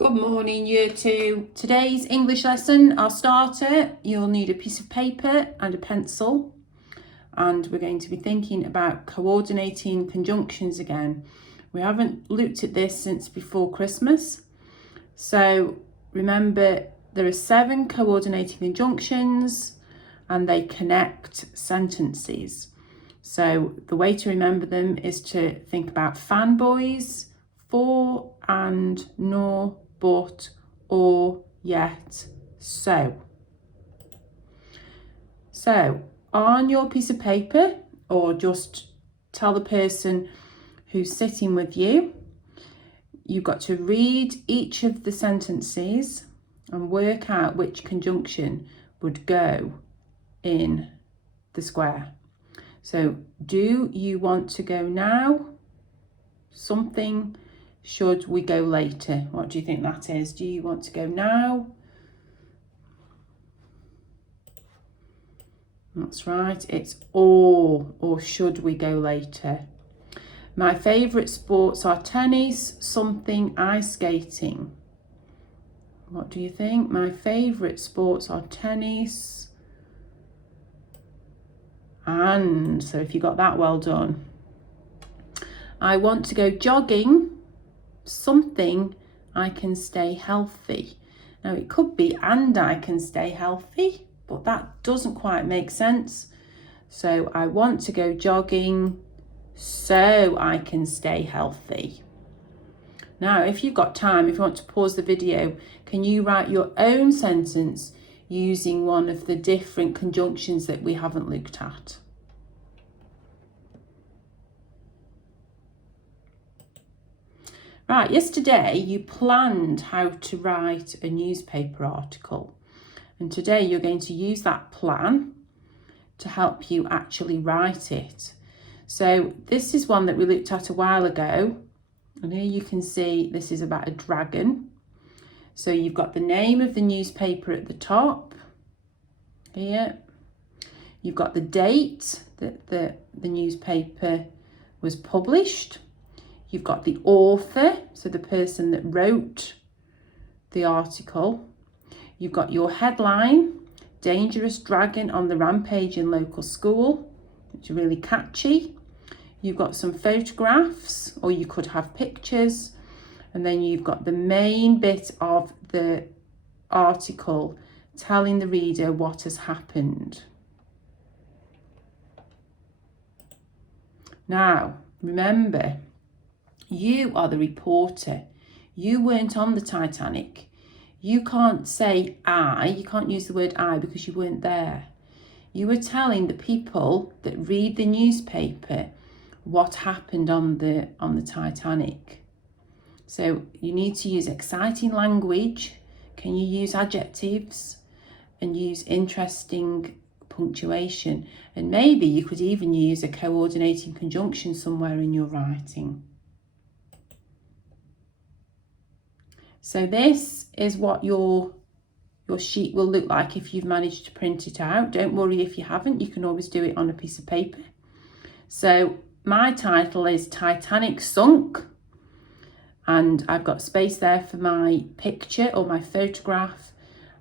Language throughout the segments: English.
Good morning, Year 2. Today's English lesson, our starter, you'll need a piece of paper and a pencil. And we're going to be thinking about coordinating conjunctions again. We haven't looked at this since before Christmas. So remember, there are 7 coordinating conjunctions and they connect sentences. So the way to remember them is to think about fanboys, for, and, nor, but, or, yet, so. So on your piece of paper, or just tell the person who's sitting with you, you've got to read each of the sentences and work out which conjunction would go in the square. So, do you want to go now? Something. Should we go later? What do you think that is? Do you want to go now? That's right, it's or should we go later? My favourite sports are tennis, something, ice skating. What do you think? My favourite sports are tennis and, so if you got that, well done. I want to go jogging, something, I can stay healthy. Now it could be and I can stay healthy, but that doesn't quite make sense. So I want to go jogging so I can stay healthy. Now if you've got time, if you want to pause the video, can you write your own sentence using one of the different conjunctions that we haven't looked at? Right, yesterday you planned how to write a newspaper article, and today you're going to use that plan to help you actually write it. So this is one that we looked at a while ago, and here you can see this is about a dragon. So you've got the name of the newspaper at the top here. You've got the date that the newspaper was published. You've got the author, so the person that wrote the article. You've got your headline, Dangerous Dragon on the Rampage in Local School, which is really catchy. You've got some photographs, or you could have pictures. And then you've got the main bit of the article telling the reader what has happened. Now, remember, you are the reporter. You weren't on the Titanic. You can't say I, you can't use the word I because you weren't there. You were telling the people that read the newspaper what happened on the Titanic. So you need to use exciting language. Can you use adjectives and use interesting punctuation? And maybe you could even use a coordinating conjunction somewhere in your writing. So this is what your sheet will look like if you've managed to print it out. Don't worry if you haven't, you can always do it on a piece of paper. So my title is Titanic Sunk, and I've got space there for my picture or my photograph,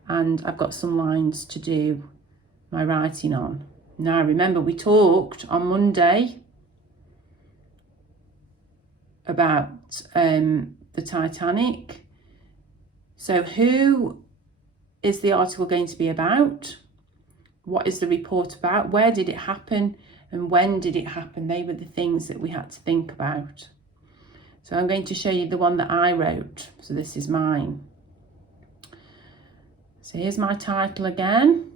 and I've got some lines to do my writing on. Now remember, we talked on Monday about the Titanic. So who is the article going to be about? What is the report about? Where did it happen? And when did it happen? They were the things that we had to think about. So I'm going to show you the one that I wrote. So this is mine. So here's my title again.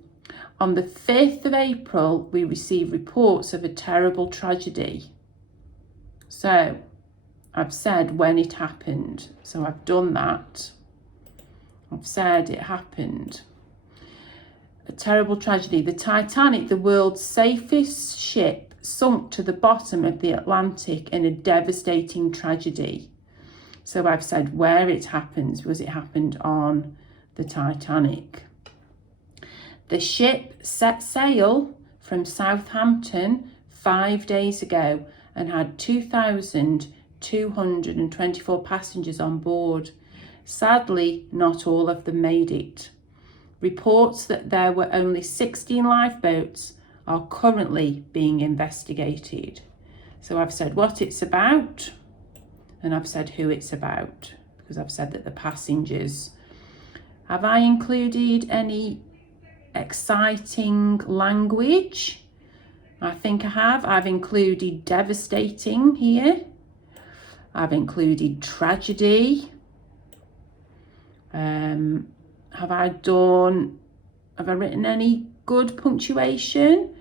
On the 5th of April, we received reports of a terrible tragedy. So I've said when it happened. So I've done that. I've said it happened. A terrible tragedy. The Titanic, the world's safest ship, sunk to the bottom of the Atlantic in a devastating tragedy. So I've said where it happens, because it happened on the Titanic. The ship set sail from Southampton 5 days ago and had 2,224 passengers on board. Sadly, not all of them made it. Reports that there were only 16 lifeboats are currently being investigated. So I've said what it's about, and I've said who it's about, because I've said that the passengers. Have I included any exciting language? I think I have. I've included devastating here. I've included tragedy. Have I written any good punctuation?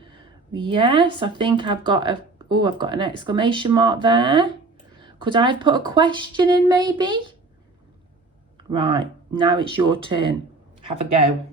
Yes, I think I've got an exclamation mark there. Could I have put a question in maybe? Right, now it's your turn. Have a go.